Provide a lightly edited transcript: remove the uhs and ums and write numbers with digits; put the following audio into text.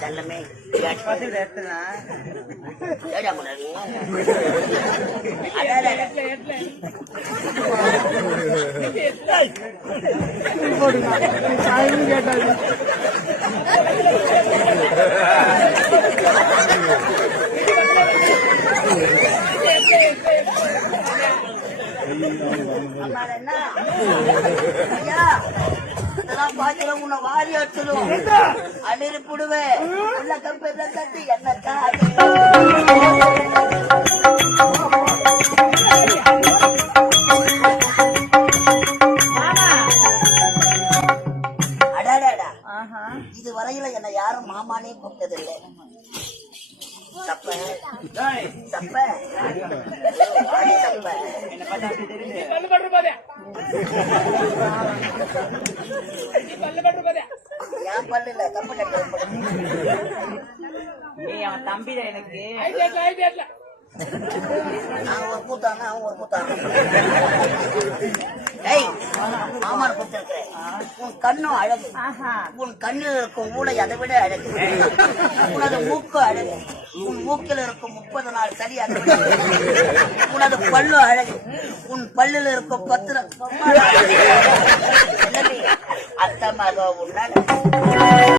செல்லமே கேட்டாரு உன்னை வாரி அடிச்சிடும் அடிரு புடுவேன் உள்ள கம்பெனி தட்டி என்ன அடாடாடா இது வரையில என்ன யாரும் மாமானே கூப்பிட்டதில்லை தப்ப தப்ப தப்ப என் பல்லு இல்ல தப்பு அவன் தம்பிட எனக்கு நான் ஒரு கூத்தாங்க அவன் ஒரு கூத்தாங்க மாமான கூத்திருக்கிறேன் உன் கண்ணும் அழகு உன் கண்ணில் இருக்கும் ஊளை அதை விட அழகு உனது மூக்கு அழகு உன் மூக்கில் இருக்கும் 30 நாள் சளி அதை விட உனது பல்லு அழகு உன் பல்லில் இருக்கும் 10 அத்தமாக உன்னால